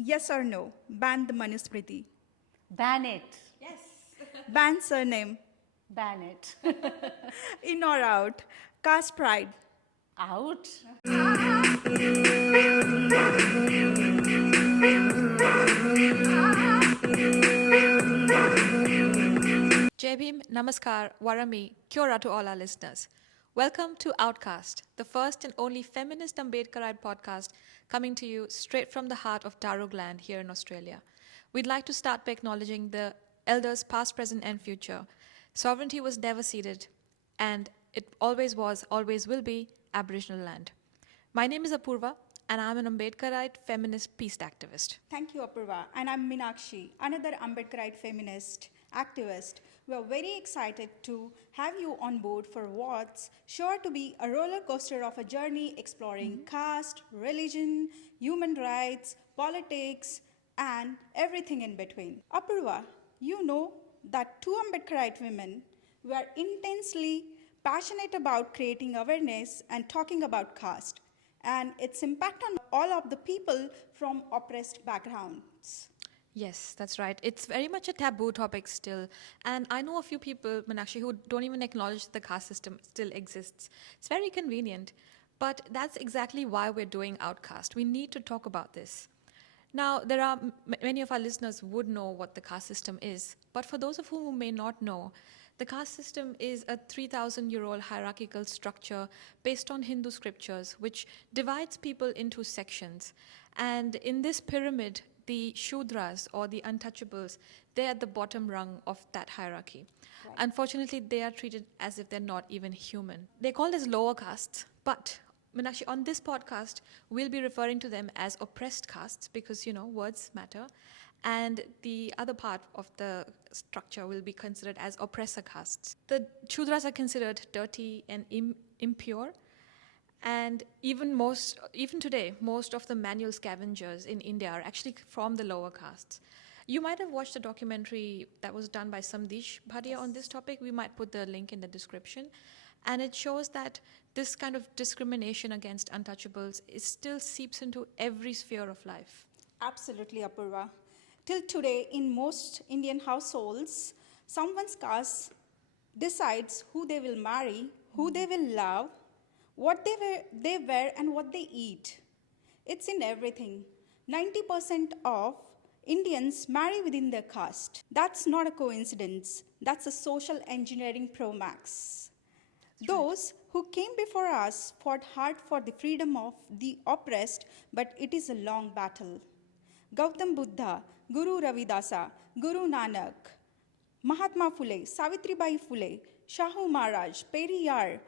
Yes or no? Ban the Manusmriti. Ban it. Yes. Ban surname. Ban it. In or out? Caste pride. Out. Jai Bhim, Namaskar, Warami, Kia ora to all our listeners. Welcome to OutCaste, the first and only feminist Ambedkarite podcast coming to you straight from the heart of Darug land here in Australia. We'd like to start by acknowledging the elders past, present and future. Sovereignty was never ceded and it always was, always will be Aboriginal land. My name is Apurva and I'm an Ambedkarite feminist peace activist. Thank you, Apurva. And I'm Minakshi, another Ambedkarite feminist activist. We are very excited to have you on board for what's sure to be a roller coaster of a journey exploring caste, religion, human rights, politics, and everything in between. Apurva, you know that two Ambedkarite women were intensely passionate about creating awareness and talking about caste and its impact on all of the people from oppressed backgrounds. Yes, that's right. It's very much a taboo topic still. And I know a few people, Minakshi, who don't even acknowledge the caste system still exists. It's very convenient. But that's exactly why we're doing Outcast. We need to talk about this. Now, there are many of our listeners would know what the caste system is. But for those of whom who may not know, the caste system is a 3,000-year-old hierarchical structure based on Hindu scriptures, which divides people into sections. And in this pyramid, the Shudras or the untouchables, they're at the bottom rung of that hierarchy. Right. Unfortunately, they are treated as if they're not even human. They're called as lower castes, but Minakshi, on this podcast, we'll be referring to them as oppressed castes because, words matter. And the other part of the structure will be considered as oppressor castes. The Shudras are considered dirty and impure. And even today, most of the manual scavengers in India are actually from the lower castes. You might have watched a documentary that was done by Samdhish Bhatia on this topic. We might put the link in the description. And it shows that this kind of discrimination against untouchables still seeps into every sphere of life. Absolutely, Apurva. Till today, in most Indian households, someone's caste decides who they will marry, who they will love, what they wear and what they eat. It's in everything. 90% of Indians marry within their caste. That's not a coincidence. That's a social engineering pro max. Those who came before us fought hard for the freedom of the oppressed, but it is a long battle. Gautam Buddha, Guru Ravidasa, Guru Nanak, Mahatma Phule, Savitribai Phule, Shahu Maharaj, Periyar,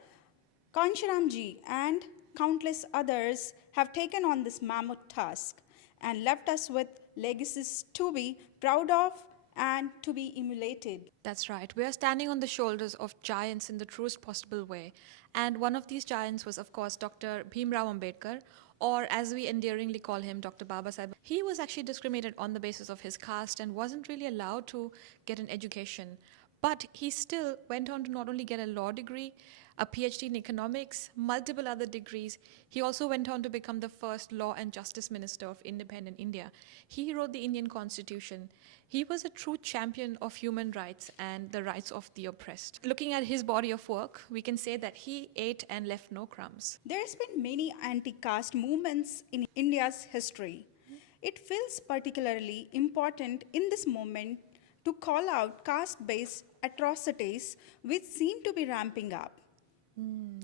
Kanshiramji and countless others have taken on this mammoth task and left us with legacies to be proud of and to be emulated. That's right. We are standing on the shoulders of giants in the truest possible way. And one of these giants was, of course, Dr. Bhimrao Ambedkar, or as we endearingly call him, Dr. Baba Sahib. He was actually discriminated on the basis of his caste and wasn't really allowed to get an education. But he still went on to not only get a law degree, a PhD in economics, multiple other degrees. He also went on to become the first law and justice minister of independent India. He wrote the Indian Constitution. He was a true champion of human rights and the rights of the oppressed. Looking at his body of work, we can say that he ate and left no crumbs. There's been many anti-caste movements in India's history. It feels particularly important in this moment to call out caste-based atrocities which seem to be ramping up.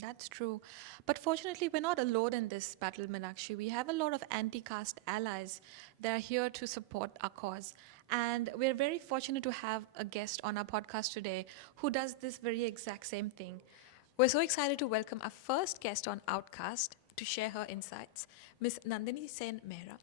That's true. But fortunately, we're not alone in this battle, Minakshi. We have a lot of anti-caste allies that are here to support our cause. And we're very fortunate to have a guest on our podcast today who does this very exact same thing. We're so excited to welcome our first guest on OutCast to share her insights, Miss Nandini Sen Mehra.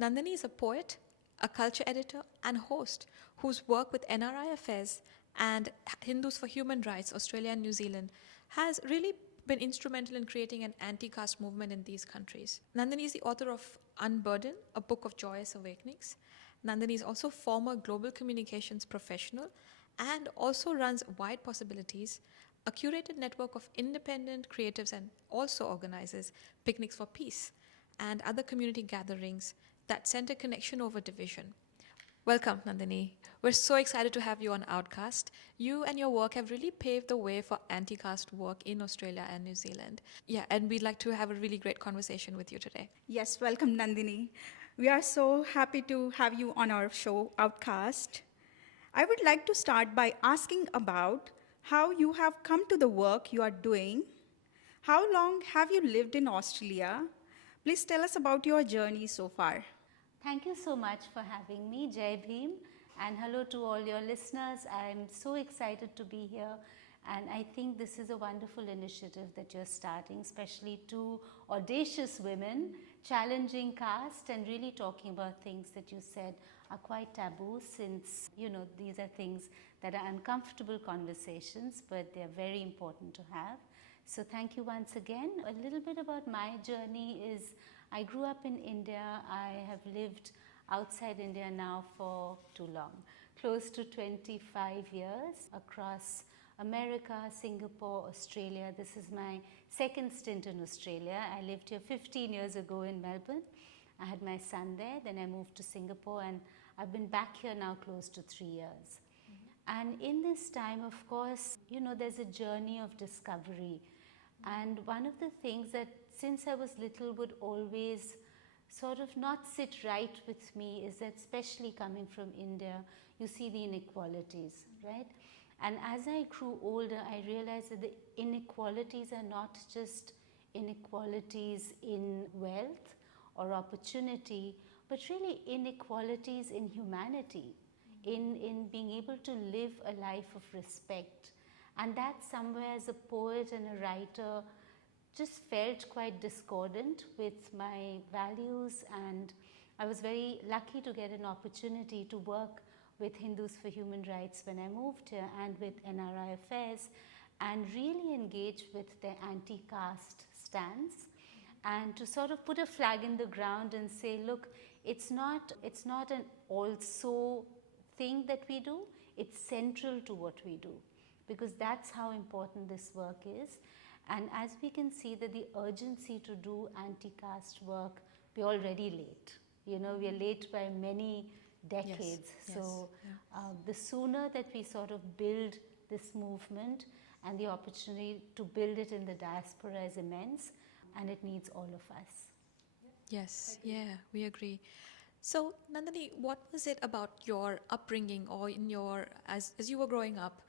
Nandini is a poet, a culture editor, and host whose work with NRI Affairs and Hindus for Human Rights, Australia and New Zealand, has really been instrumental in creating an anti-caste movement in these countries. Nandini is the author of Unburden, a Book of Joyous Awakenings. Nandini is also former global communications professional and also runs Wide Possibilities, a curated network of independent creatives, and also organizes picnics for peace and other community gatherings that center connection over division. Welcome, Nandini. We're so excited to have you on OutCaste. You and your work have really paved the way for anti-caste work in Australia and New Zealand. Yeah, and we'd like to have a really great conversation with you today. Yes, welcome, Nandini. We are so happy to have you on our show, OutCaste. I would like to start by asking about how you have come to the work you are doing. How long have you lived in Australia? Please tell us about your journey so far. Thank you so much for having me, Jai Bhim, and hello to all your listeners. I'm so excited to be here, and I think this is a wonderful initiative that you're starting, especially two audacious women challenging caste and really talking about things that you said are quite taboo, since these are things that are uncomfortable conversations, but they're very important to have. So thank you once again. A little bit about my journey is I grew up in India. I have lived outside India now for too long, close to 25 years across America, Singapore, Australia. This is my second stint in Australia. I lived here 15 years ago in Melbourne. I had my son there, then I moved to Singapore, and I've been back here now close to 3 years. And in this time, of course, there's a journey of discovery. And one of the things that since I was little would always sort of not sit right with me is that, especially coming from India, you see the inequalities, right? And as I grew older, I realized that the inequalities are not just inequalities in wealth or opportunity, but really inequalities in humanity, in being able to live a life of respect. And that somewhere, as a poet and a writer, just felt quite discordant with my values, and I was very lucky to get an opportunity to work with Hindus for Human Rights when I moved here, and with NRI Affairs, and really engage with their anti-caste stance, and to sort of put a flag in the ground and say, look, it's not an also thing that we do, it's central to what we do, because that's how important this work is. And as we can see that the urgency to do anti-caste work, we're already late. We are late by many decades. Yes, So yes, the sooner that we sort of build this movement, and the opportunity to build it in the diaspora is immense, and it needs all of us. Yes, yeah, we agree. So, Nandini, what was it about your upbringing, or in as you were growing up,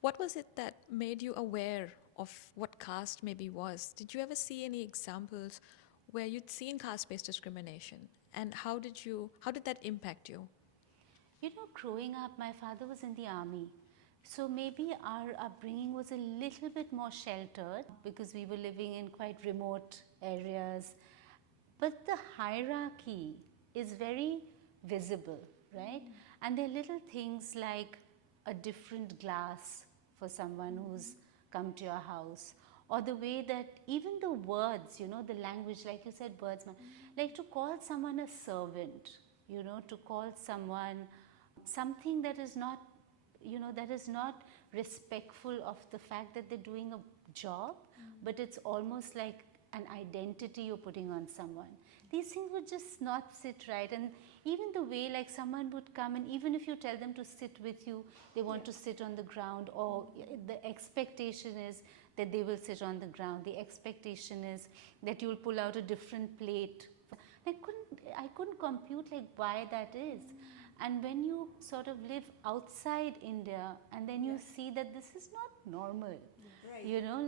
what was it that made you aware of what caste maybe was? Did you ever see any examples where you'd seen caste-based discrimination, and how did that impact you? Growing up, my father was in the army. So maybe our upbringing was a little bit more sheltered because we were living in quite remote areas. But the hierarchy is very visible, right? And there are little things like a different glass for someone who's come to your house, or the way that even the words, the language, like you said, birdsman, like to call someone a servant, to call someone something that is not, that is not respectful of the fact that they're doing a job, but it's almost like an identity you're putting on someone. These things would just not sit right. And even the way like someone would come, and even if you tell them to sit with you, they want to sit on the ground, or the expectation is that they will sit on the ground. The expectation is that you'll pull out a different plate. I couldn't compute like why that is. And when you sort of live outside India, and then you see that this is not normal,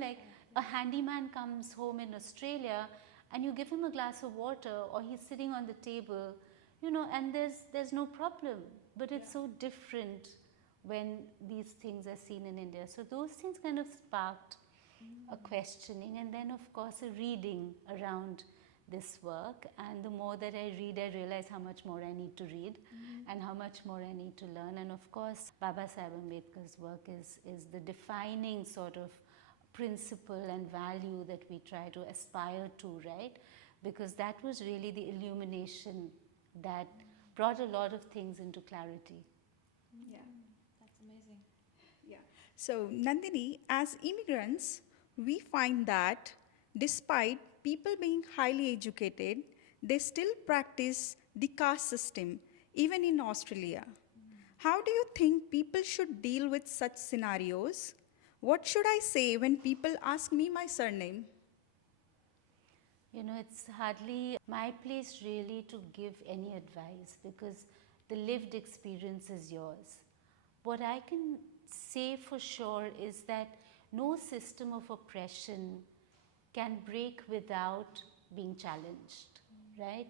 like a handyman comes home in Australia, and you give him a glass of water, or he's sitting on the table, and there's no problem. But it's so different when these things are seen in India. So those things kind of sparked a questioning, and then of course a reading around this work. And the more that I read, I realize how much more I need to read, and how much more I need to learn. And of course, Baba Saheb Ambedkar's work is the defining sort of principle and value that we try to aspire to, right? Because that was really the illumination that brought a lot of things into clarity. Yeah. That's amazing. Yeah. So, Nandini, as immigrants, we find that despite people being highly educated, they still practice the caste system, even in Australia. How do you think people should deal with such scenarios? What should I say when people ask me my surname? You know, it's hardly my place really to give any advice because the lived experience is yours. What I can say for sure is that no system of oppression can break without being challenged, right?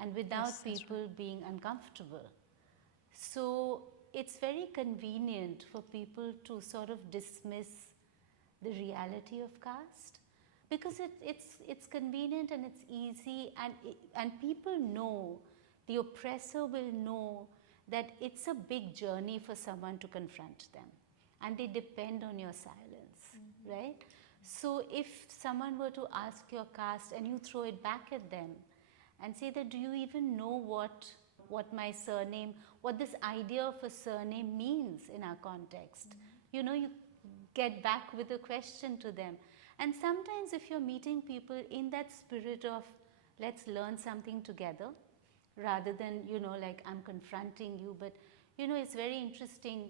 And without people being uncomfortable. So it's very convenient for people to sort of dismiss the reality of caste because it's convenient and it's easy, and people know, the oppressor will know that it's a big journey for someone to confront them, and they depend on your silence, right? So if someone were to ask your caste and you throw it back at them and say that, do you even know what my surname, what this idea of a surname means in our context? You know, you get back with a question to them. And sometimes if you're meeting people in that spirit of let's learn something together, rather than, you know, like I'm confronting you, but, you know, it's very interesting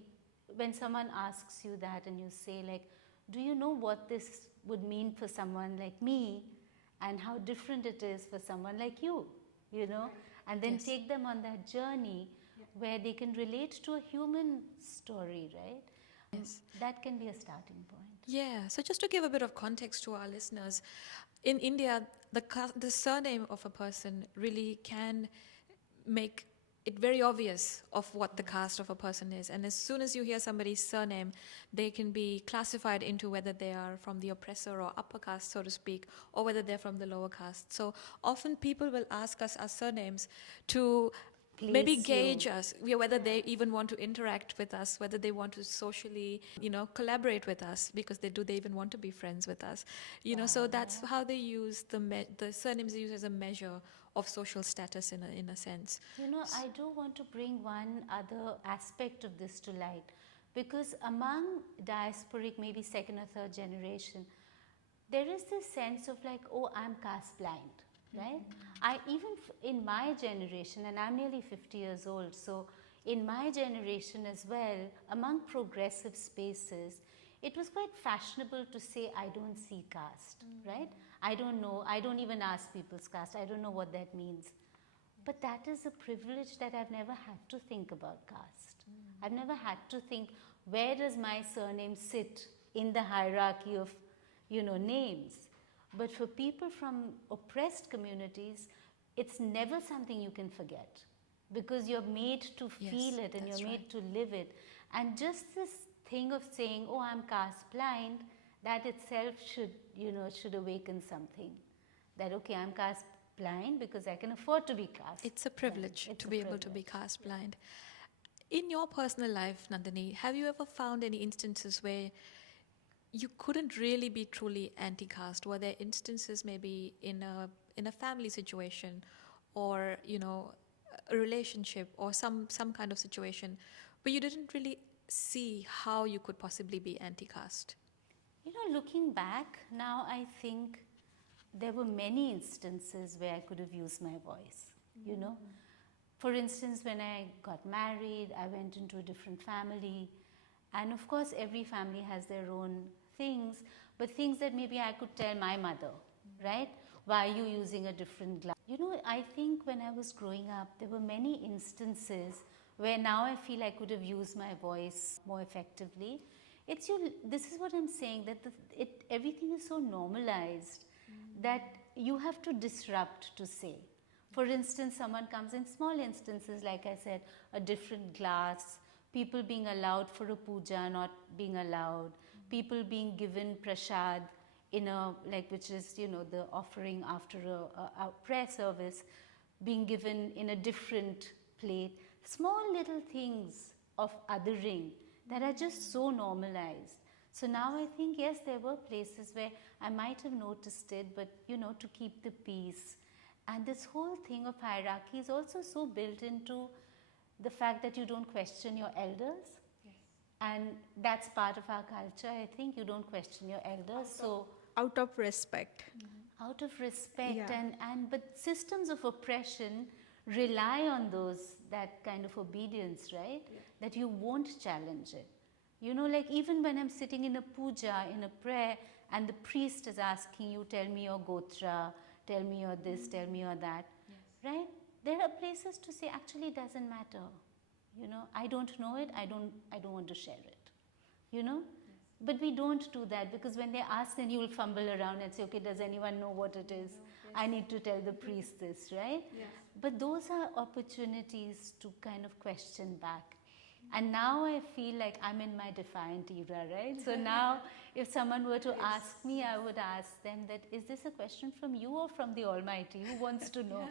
when someone asks you that and you say like, do you know what this would mean for someone like me and how different it is for someone like you, you know? And then take them on that journey where they can relate to a human story, right? Yes. That can be a starting point. Yeah, so just to give a bit of context to our listeners, in India, the surname of a person really can make it very obvious of what the caste of a person is. And as soon as you hear somebody's surname, they can be classified into whether they are from the oppressor or upper caste, so to speak, or whether they're from the lower caste. So often people will ask us our surnames to maybe gauge us, whether they even want to interact with us, whether they want to socially, you know, collaborate with us, because do they even want to be friends with us, you know? So that's how they use the surnames they use as a measure of social status in a sense. You know, I do want to bring one other aspect of this to light, because among diasporic, maybe second or third generation, there is this sense of like, oh, I'm caste blind, right? I even in my generation, and I'm nearly 50 years old, so in my generation as well, among progressive spaces, it was quite fashionable to say, I don't see caste, right? I don't know, I don't even ask people's caste, I don't know what that means. But that is a privilege that I've never had to think about caste. I've never had to think, where does my surname sit in the hierarchy of, you know, names? But for people from oppressed communities, it's never something you can forget, because you're made to feel it and you're made to live it. And just this thing of saying, oh, I'm caste blind, that itself should, you know, should awaken something. That, okay, I'm caste blind because I can afford to be caste. It's a privilege to be able to be caste blind. In your personal life, Nandini, have you ever found any instances where you couldn't really be truly anti-caste? Were there instances maybe in a family situation, or, you know, a relationship, or some kind of situation where you didn't really see how you could possibly be anti-caste? You know, looking back now, I think there were many instances where I could have used my voice, you know. For instance, when I got married, I went into a different family. And of course, every family has their own things, but things that maybe I could tell my mother, right? Why are you using a different glass? You know, I think when I was growing up, there were many instances where now I feel I could have used my voice more effectively. This is what I'm saying, that everything is so normalized that you have to disrupt to say. For instance, someone comes in small instances, like I said, a different glass, people being allowed for a puja, not being allowed, people being given prasad in a, like, which is, you know, the offering after a prayer service, being given in a different plate. Small little things of othering that are just so normalized. So now I think, yes, there were places where I might have noticed it, but, you know, to keep the peace. And this whole thing of hierarchy is also so built into the fact that you don't question your elders. Yes. And that's part of our culture. I think you don't question your elders. Out of respect. Out of respect, but systems of oppression rely on that kind of obedience, right? That you won't challenge it. Like even when I'm sitting in a puja, in a prayer, and the priest is asking you, tell me your gotra, tell me your this, tell me your that, right? There are places to say, actually it doesn't matter. I don't know it, I don't want to share it, But we don't do that, because when they ask, then you will fumble around and say, okay, does anyone know what it is? I need to tell the priest this, right? But those are opportunities to kind of question back. And now I feel like I'm in my defiant era, right? So now if someone were to ask me, I would ask them that, is this a question from you or from the Almighty? Who wants to know?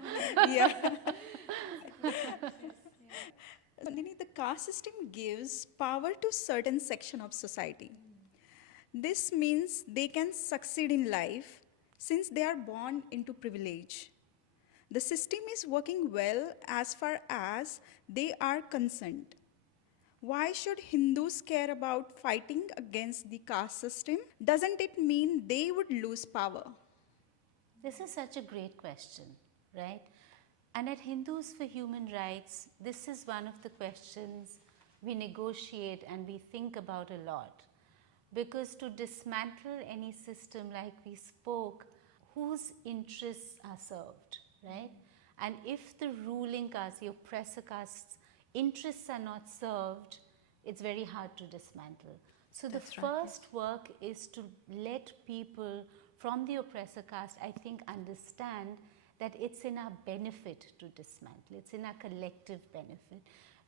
Yeah. Nandini, the caste system gives power to certain section of society. This means they can succeed in life since they are born into privilege. The system is working well as far as they are concerned. Why should Hindus care about fighting against the caste system? Doesn't it mean they would lose power? This is such a great question, right? And at Hindus for Human Rights, this is one of the questions we negotiate and we think about a lot. Because to dismantle any system like we spoke, whose interests are served, right? And if the ruling caste, the oppressor caste's interests are not served, it's very hard to dismantle. So the first work is to let people from the oppressor caste, I think, understand that it's in our benefit to dismantle. It's in our collective benefit.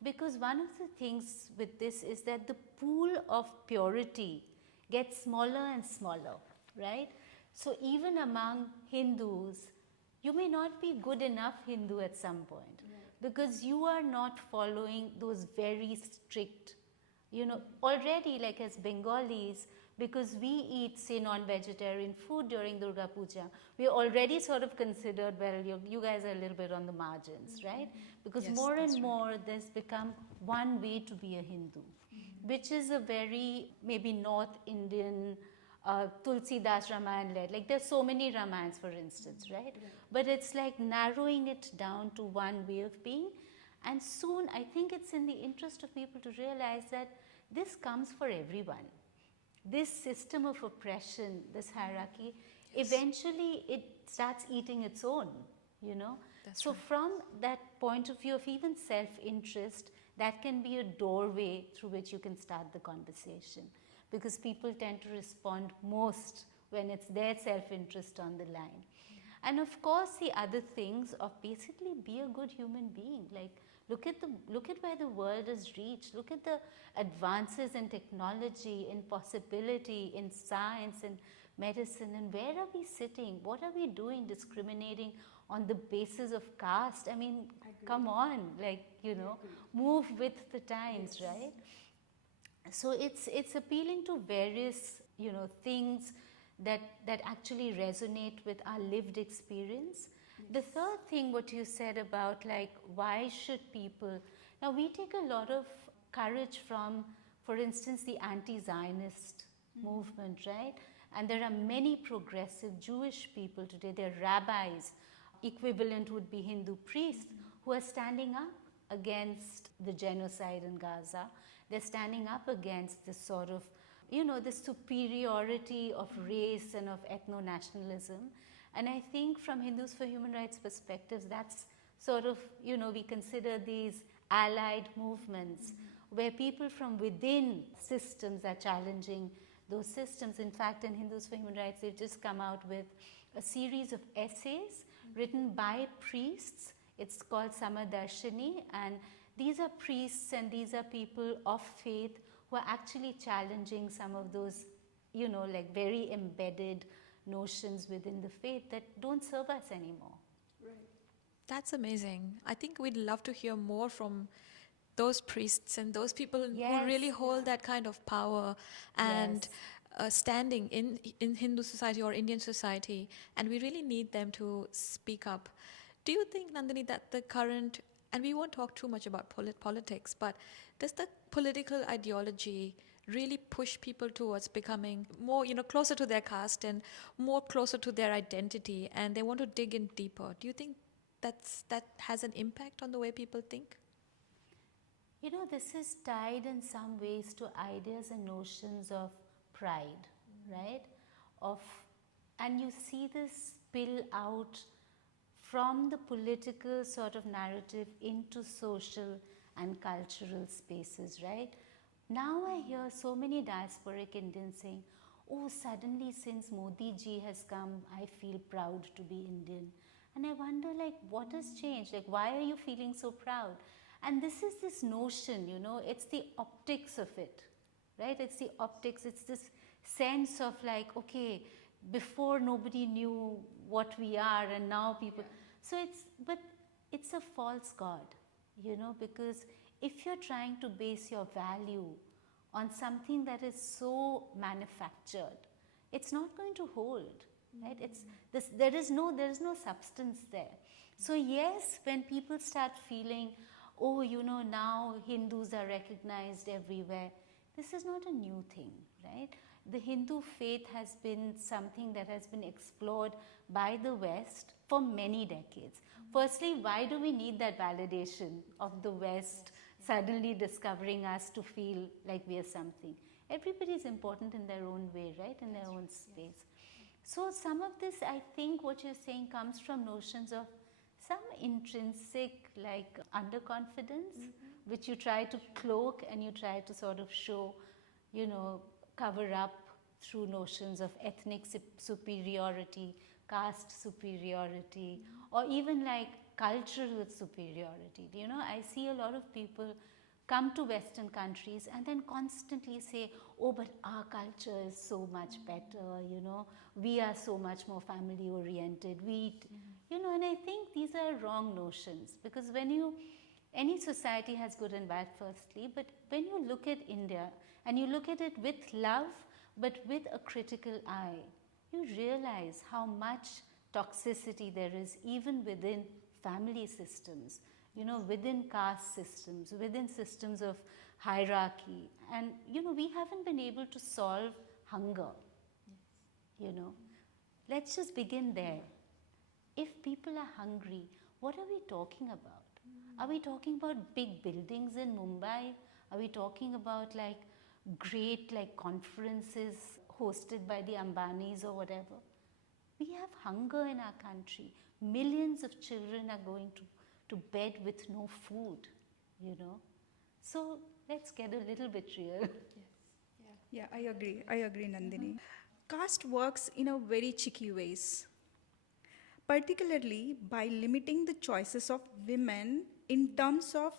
Because one of the things with this is that the pool of purity gets smaller and smaller, right? So even among Hindus, you may not be good enough Hindu at some point, because you are not following those very strict, already like as Bengalis, because we eat, say, non-vegetarian food during Durga Puja, we are already sort of considered, well, you guys are a little bit on the margins, right? Because more and more there's become one way to be a Hindu, which is a very maybe North Indian Tulsi Das Ramayana led. Like there's so many Ramayans, for instance, right? But it's like narrowing it down to one way of being. And soon I think it's in the interest of people to realize that this comes for everyone. This system of oppression, this hierarchy, eventually it starts eating its own, So from that point of view of even self-interest, that can be a doorway through which you can start the conversation, because people tend to respond most when it's their self-interest on the line. And of course, the other things of basically be a good human being. Like look at where the world has reached. Look at the advances in technology, in possibility, in science, in medicine, and where are we sitting? What are we doing discriminating on the basis of caste? I mean, come on, move with the times, right? So it's appealing to various, things that actually resonate with our lived experience. The third thing, what you said about why should people, now we take a lot of courage from, for instance, the anti-Zionist movement, right? And there are many progressive Jewish people today, they're rabbis, equivalent would be Hindu priests, who are standing up against the genocide in Gaza. They're standing up against this sort of, the superiority of race and of ethno-nationalism. And I think from Hindus for Human Rights perspectives, that's sort of, we consider these allied movements where people from within systems are challenging those systems. In fact, in Hindus for Human Rights, they've just come out with a series of essays written by priests. It's called Samadarshini, and these are priests and these are people of faith who are actually challenging some of those, very embedded notions within the faith that don't serve us anymore. That's amazing. I think we'd love to hear more from those priests and those people who really hold that kind of power and standing in Hindu society or Indian society, and we really need them to speak up. Do you think, Nandini, that the current, and we won't talk too much about politics, but does the political ideology really push people towards becoming more, closer to their caste and more closer to their identity, and they want to dig in deeper? Do you think that has an impact on the way people think? You know, this is tied in some ways to ideas and notions of pride, right? And you see this spill out from the political sort of narrative into social and cultural spaces, right? Now I hear so many diasporic Indians saying, oh, suddenly since Modi ji has come, I feel proud to be Indian. And I wonder, like, what has changed? Like, why are you feeling so proud? And this is this notion, you know, it's the optics of it, right? It's the optics, it's this sense of like, okay, before nobody knew what we are and now people. So but it's a false god, you know, because if you're trying to base your value on something that is so manufactured, it's not going to hold, right? There is no substance there. So yes, when people start feeling, oh, you know, now Hindus are recognized everywhere, this is not a new thing, right? The Hindu faith has been something that has been explored by the West for many decades. Firstly, why do we need that validation of the West suddenly discovering us to feel like we are something? Everybody is important in their own way, right? In their own space. So some of this, I think what you're saying comes from notions of some intrinsic like underconfidence, which you try to cloak and you try to sort of show, you know, cover up through notions of ethnic superiority, caste superiority, or even like cultural superiority. You know, I see a lot of people come to Western countries and then constantly say, oh, but our culture is so much better, you know, we are so much more family oriented, you know, and I think these are wrong notions, because any society has good and bad firstly, but when you look at India and you look at it with love, but with a critical eye, you realize how much toxicity there is even within family systems, you know, within caste systems, within systems of hierarchy. And, you know, we haven't been able to solve hunger, you know. Let's just begin there. If people are hungry, what are we talking about? Are we talking about big buildings in Mumbai? Are we talking about like great like conferences hosted by the Ambanis or whatever? We have hunger in our country. Millions of children are going to bed with no food, you know. So let's get a little bit real. Yeah, I agree, Nandini. Caste works in a very cheeky ways, particularly by limiting the choices of women in terms of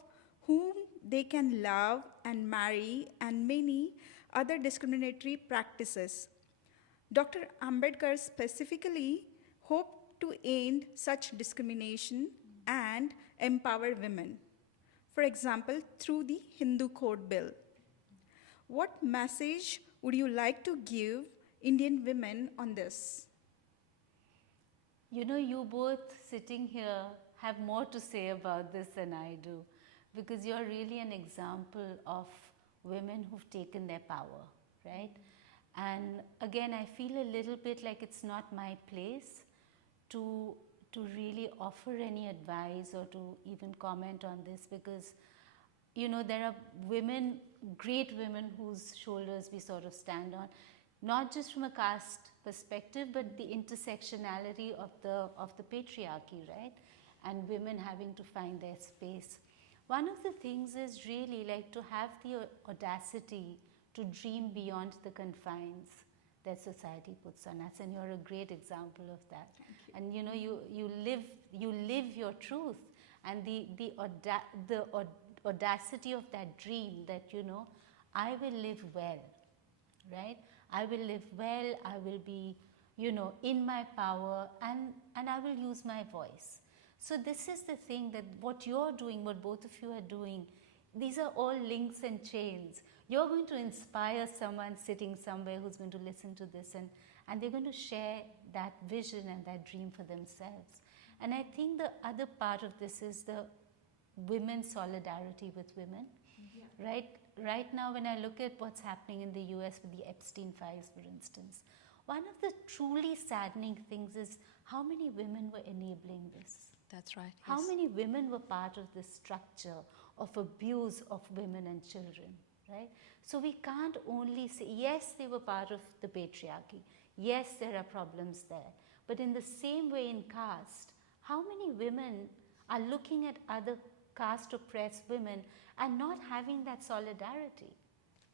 whom they can love and marry, and many other discriminatory practices. Dr. Ambedkar specifically hoped to end such discrimination and empower women, for example, through the Hindu Code Bill. What message would you like to give Indian women on this? You know, you both sitting here have more to say about this than I do, because you're really an example of women who've taken their power, right? And again, I feel a little bit like it's not my place to really offer any advice or to even comment on this, because, you know, there are women, great women whose shoulders we sort of stand on, not just from a caste perspective, but the intersectionality of the patriarchy, right? And women having to find their space. One of the things is really like to have the audacity to dream beyond the confines that society puts on us, and you're a great example of that. And you know, you live your truth, and the audacity of that dream that, you know, I will live well, right? I will live well, I will be, you know, in my power, and I will use my voice. So this is the thing, that what you're doing, what both of you are doing, these are all links and chains. You're going to inspire someone sitting somewhere who's going to listen to this, and they're going to share that vision and that dream for themselves. And I think the other part of this is the women's solidarity with women, right? Right now, when I look at what's happening in the US with the Epstein files, for instance, one of the truly saddening things is how many women were enabling this. That's right. How yes. many women were part of this structure of abuse of women and children, right? So we can't only say, yes, they were part of the patriarchy. Yes, there are problems there. But in the same way in caste, how many women are looking at other caste oppressed women and not having that solidarity?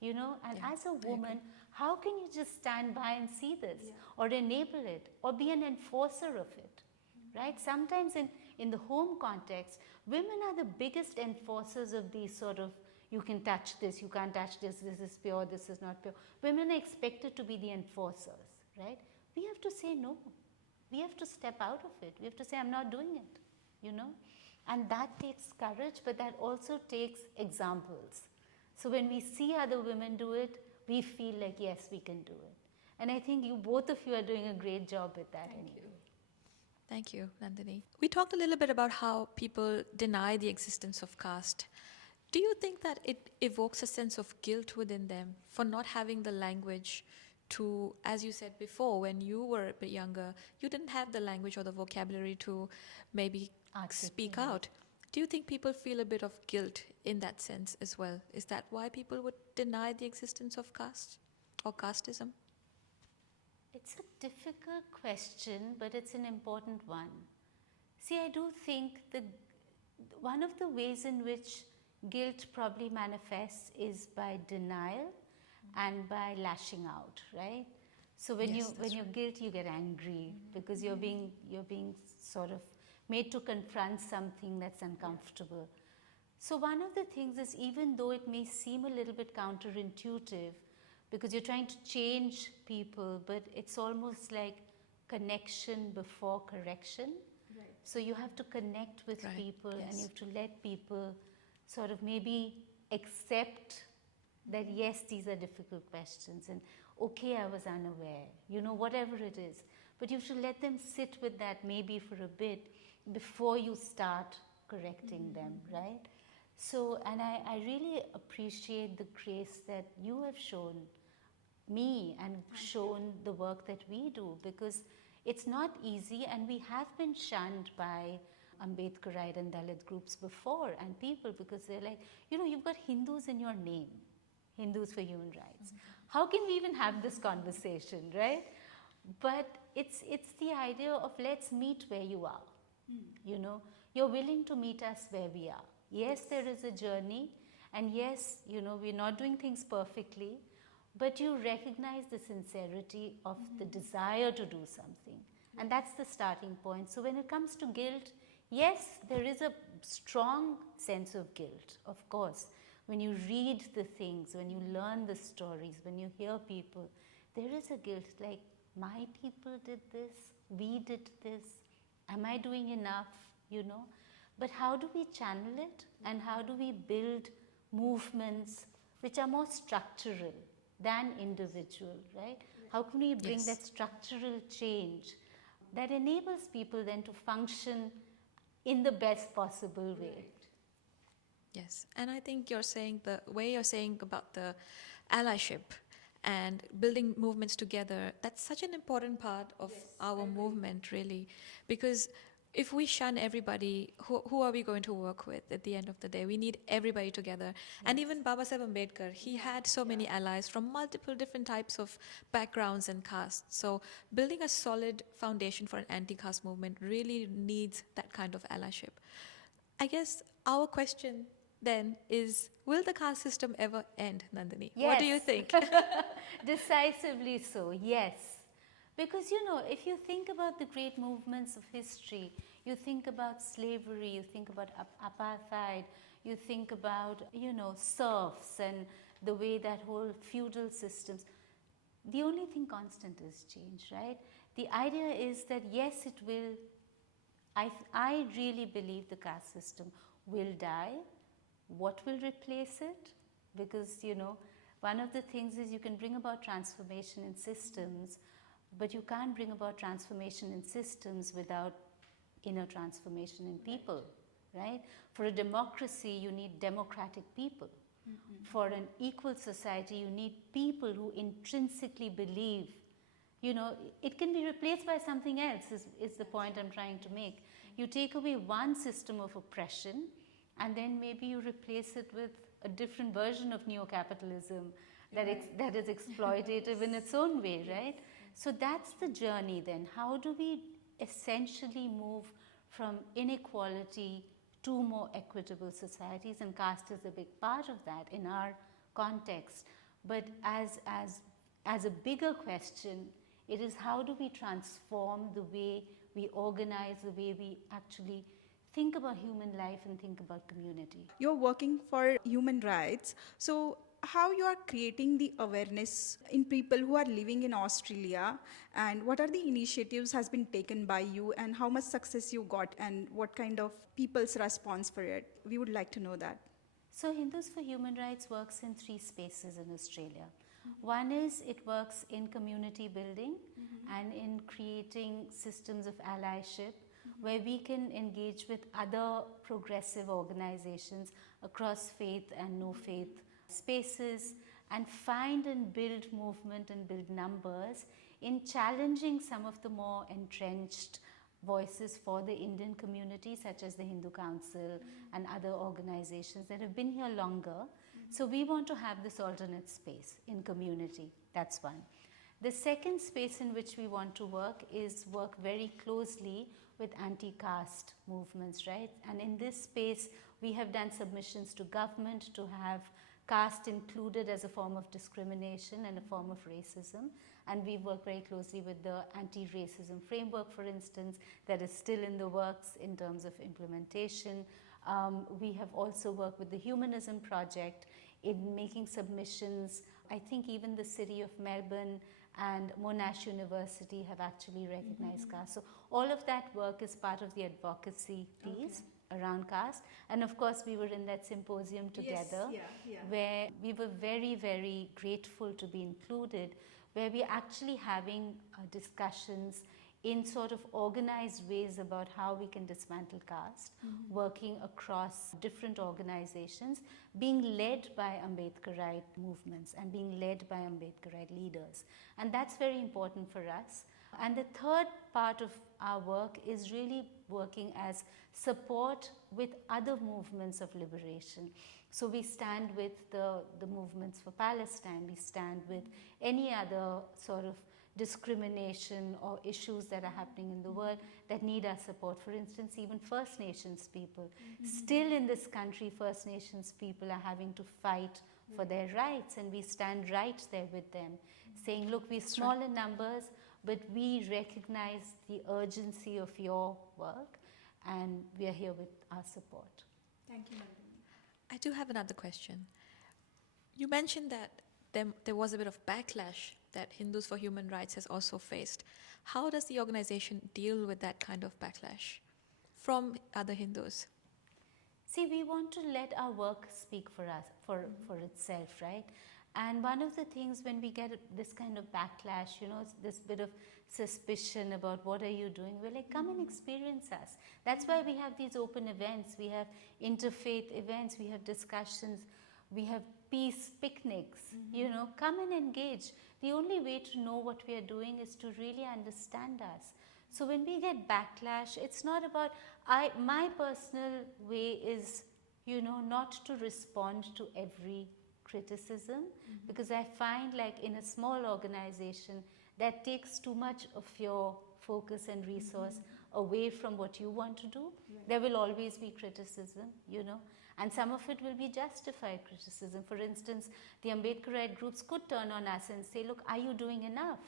You know, and Yeah, as a I woman, agree. how can you just stand by and see this Yeah. or enable it or be an enforcer of it, right? Sometimes in the home context, women are the biggest enforcers of these sort of, you can touch this, you can't touch this, this is pure, this is not pure. Women are expected to be the enforcers, right? We have to say no. We have to step out of it. We have to say, I'm not doing it, you know? And that takes courage, but that also takes examples. So when we see other women do it, we feel like, yes, we can do it. And I think you, both of you are doing a great job with that anyway. Thank you, Nandini. We talked a little bit about how people deny the existence of caste. Do you think that it evokes a sense of guilt within them for not having the language to, as you said before, when you were a bit younger, you didn't have the language or the vocabulary to maybe speak out? Do you think people feel a bit of guilt in that sense as well? Is that why people would deny the existence of caste or casteism? It's a difficult question, but it's an important one. See, I do think that one of the ways in which guilt probably manifests is by denial and by lashing out, right? So when Yes, you're guilty, you get angry because you're being sort of made to confront something that's uncomfortable. So one of the things is, even though it may seem a little bit counterintuitive, because you're trying to change people, but it's almost like connection before correction. Right. So you have to connect with Right, people and yes. you have to let people sort of maybe accept that, yes, these are difficult questions and okay, I was unaware, you know, whatever it is. But you have to let them sit with that maybe for a bit before you start correcting them, right? So, and I really appreciate the grace that you have shown me and shown the work that we do, because it's not easy, and we have been shunned by Ambedkarite and Dalit groups before and people, because they're like, you know, you've got Hindus in your name, Hindus for Human Rights. How can we even have this conversation, right? But it's the idea of, let's meet where you are. You know, you're willing to meet us where we are. Yes, there is a journey, and yes, you know, we're not doing things perfectly, but you recognize the sincerity of the desire to do something. And that's the starting point. So when it comes to guilt, yes, there is a strong sense of guilt, of course. When you read the things, when you learn the stories, when you hear people, there is a guilt, like, my people did this, we did this, am I doing enough, you know? But how do we channel it, and how do we build movements which are more structural than individual, right? How can we bring Yes. that structural change that enables people then to function in the best possible way? Yes, and I think you're saying, the way you're saying about the allyship and building movements together, that's such an important part of our movement, really, because if we shun everybody, who are we going to work with at the end of the day? We need everybody together. And even Baba Saheb Ambedkar, he had so many allies from multiple different types of backgrounds and castes. So building a solid foundation for an anti-caste movement really needs that kind of allyship. I guess our question then is, will the caste system ever end, Nandini? What do you Yes. think? Decisively so, yes. Because, you know, if you think about the great movements of history, you think about slavery, you think about apartheid, you think about, you know, serfs and the way that whole feudal systems. The only thing constant is change, right? The idea is that, yes, it will. I really believe the caste system will die. What will replace it? Because, you know, one of the things is you can bring about transformation in systems, but you can't bring about transformation in systems without inner transformation in people, right? For a democracy, you need democratic people. For an equal society, you need people who intrinsically believe. You know, it can be replaced by something else, is the point I'm trying to make. You take away one system of oppression, and then maybe you replace it with a different version of neo-capitalism that is exploitative in its own way, right? So that's the journey then. How do we essentially move from inequality to more equitable societies? And caste is a big part of that in our context. But as a bigger question, it is how do we transform the way we organize, the way we actually think about human life and think about community. You're working for human rights, so how you are creating the awareness in people who are living in Australia, and what are the initiatives has been taken by you, and how much success you got, and what kind of people's response for it? We would like to know that. So Hindus for Human Rights works in 3 spaces in Australia. One is it works in community building and in creating systems of allyship where we can engage with other progressive organizations across faith and no faith spaces and find and build movement and build numbers in challenging some of the more entrenched voices for the Indian community, such as the Hindu Council and other organizations that have been here longer. So we want to have this alternate space in community. That's one. The second space in which we want to work is work very closely with anti-caste movements, right? And in this space, we have done submissions to government to have caste included as a form of discrimination and a form of racism. And we work very closely with the anti-racism framework, for instance, that is still in the works in terms of implementation. We have also worked with the Humanism Project in making submissions. I think even the city of Melbourne and Monash University have actually recognized caste. So all of that work is part of the advocacy piece around caste. And of course, we were in that symposium together where we were very, very grateful to be included, where we're actually having discussions in sort of organized ways about how we can dismantle caste, working across different organizations, being led by Ambedkarite movements and being led by Ambedkarite leaders. And that's very important for us. And the third part of our work is really working as support with other movements of liberation. So we stand with the movements for Palestine, we stand with any other sort of discrimination or issues that are happening in the world that need our support. For instance, even First Nations people. Still in this country, First Nations people are having to fight for their rights, and we stand right there with them, saying, look, we're small in numbers, but we recognize the urgency of your work, and we are here with our support. Thank you, Nandini. I do have another question. You mentioned that there was a bit of backlash that Hindus for Human Rights has also faced. How does the organization deal with that kind of backlash from other Hindus? See, we want to let our work speak for us, for itself, right? And one of the things when we get this kind of backlash, this bit of suspicion about what are you doing, we're like, come and experience us. That's why we have these open events, we have interfaith events, we have discussions, we have peace picnics, come and engage. The only way to know what we are doing is to really understand us. So when we get backlash, it's not about, my personal way is, not to respond to every criticism, because I find like in a small organization that takes too much of your focus and resource away from what you want to do. There will always be criticism, and some of it will be justified criticism. For instance, the Ambedkarite groups could turn on us and say, look, are you doing enough?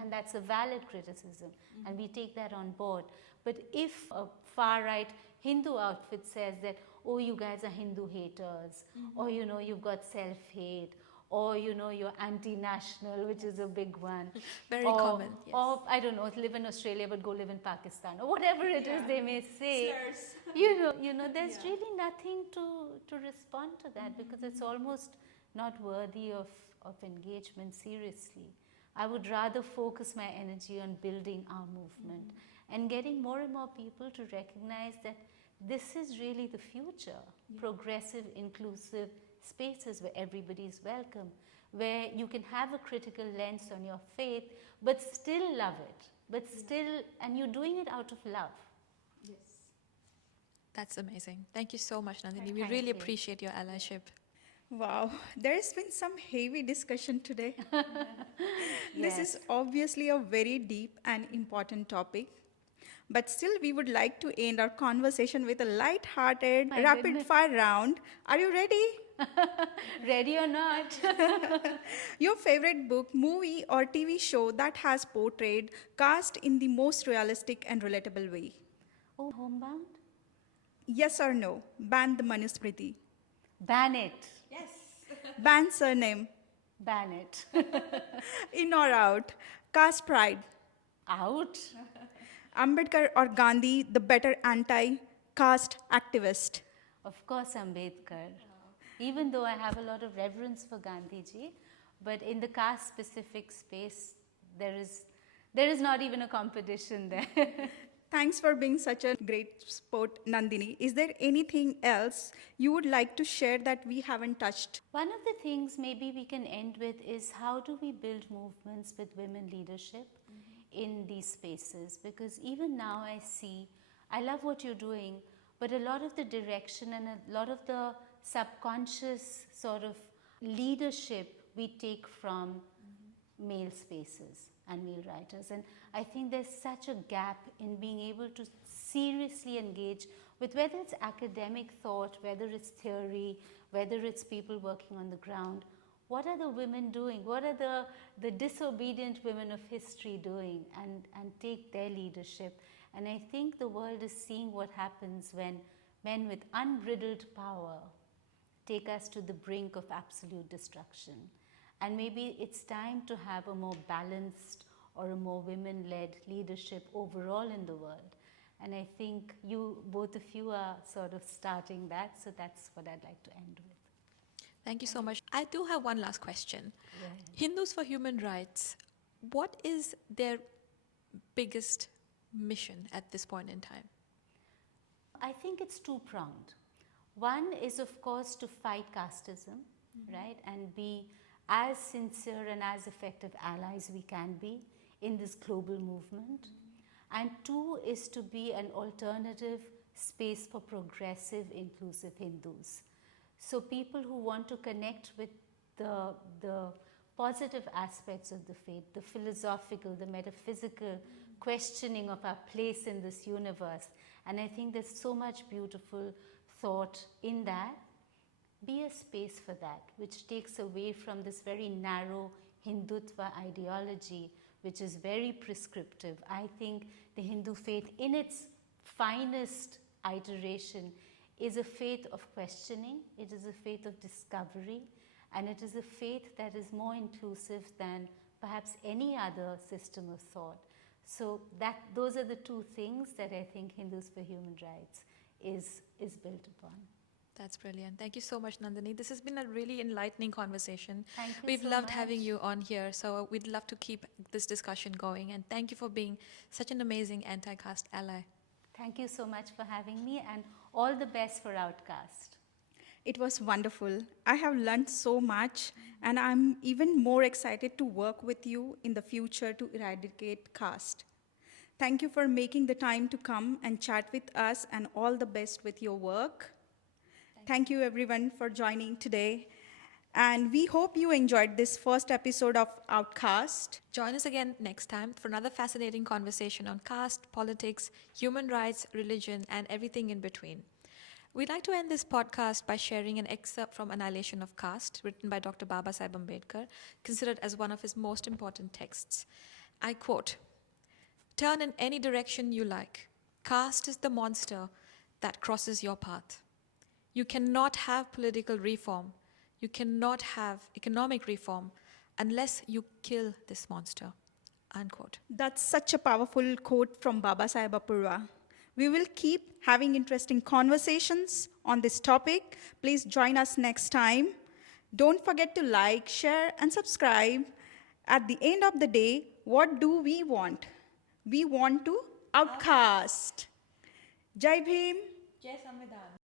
And that's a valid criticism, and we take that on board. But if a far-right Hindu outfit says that, oh, you guys are Hindu haters, or you've got self-hate, or you're anti-national, which is a big one. Very common, yes. Or, I don't know, live in Australia but go live in Pakistan, or whatever it is they may say. There's really nothing to respond to that, because it's almost not worthy of engagement seriously. I would rather focus my energy on building our movement and getting more and more people to recognize that this is really the future. Progressive, inclusive spaces where everybody is welcome, where you can have a critical lens on your faith, but still love it, and you're doing it out of love. Yes. That's amazing. Thank you so much, Nandini. We Thank really you. appreciate your allyship. Wow, there's been some heavy discussion today. This Yes. is obviously a very deep and important topic. But still, we would like to end our conversation with a light-hearted, My rapid goodness. fire round. Are you ready? Ready or not? Your favorite book, movie, or TV show that has portrayed caste in the most realistic and relatable way? Oh, homebound? Yes or no? Ban the Manusmriti. Ban it. Ban surname. Ban it. In or out? Caste pride. Out. Ambedkar or Gandhi, the better anti-caste activist? Of course, Ambedkar. Even though I have a lot of reverence for Gandhiji, but in the caste specific space, there is not even a competition there. Thanks for being such a great sport, Nandini. Is there anything else you would like to share that we haven't touched? One of the things maybe we can end with is how do we build movements with women leadership in these spaces? Because even now I love what you're doing, but a lot of the direction and a lot of the subconscious sort of leadership we take from male spaces and male writers. And I think there's such a gap in being able to seriously engage with whether it's academic thought, whether it's theory, whether it's people working on the ground. What are the women doing? What are the disobedient women of history doing? And take their leadership. And I think the world is seeing what happens when men with unbridled power take us to the brink of absolute destruction. And maybe it's time to have a more balanced or a more women-led leadership overall in the world. And I think both of you are sort of starting that, so that's what I'd like to end with. Thank you so much. I do have one last question. Yeah. Hindus for Human Rights, what is their biggest mission at this point in time? I think it's two-pronged. One is, of course, to fight casteism, right, and be as sincere and as effective allies we can be in this global movement. And two is to be an alternative space for progressive, inclusive Hindus. So people who want to connect with the positive aspects of the faith, the philosophical, the metaphysical questioning of our place in this universe. And I think there's so much beautiful thought in that. Be a space for that, which takes away from this very narrow Hindutva ideology, which is very prescriptive. I think the Hindu faith, in its finest iteration, is a faith of questioning, it is a faith of discovery, and it is a faith that is more inclusive than perhaps any other system of thought. So those are the two things that I think Hindus for Human Rights is built upon. That's brilliant. Thank you so much, Nandini. This has been a really enlightening conversation. Thank you We've so loved much. having you on here, so we'd love to keep this discussion going. And thank you for being such an amazing anti-caste ally. Thank you so much for having me, and all the best for OutCaste. It was wonderful. I have learned so much, and I'm even more excited to work with you in the future to eradicate caste. Thank you for making the time to come and chat with us, and all the best with your work. Thank you everyone for joining today. And we hope you enjoyed this first episode of OutCaste. Join us again next time for another fascinating conversation on caste, politics, human rights, religion, and everything in between. We'd like to end this podcast by sharing an excerpt from Annihilation of Caste, written by Dr. Babasaheb Ambedkar, considered as one of his most important texts. I quote, "Turn in any direction you like. Caste is the monster that crosses your path. You cannot have political reform. You cannot have economic reform unless you kill this monster." Unquote. That's such a powerful quote from Babasaheb Apurva. We will keep having interesting conversations on this topic. Please join us next time. Don't forget to like, share, and subscribe. At the end of the day, what do we want? We want to outcast. Jai Bhim. Jai Samvidhan.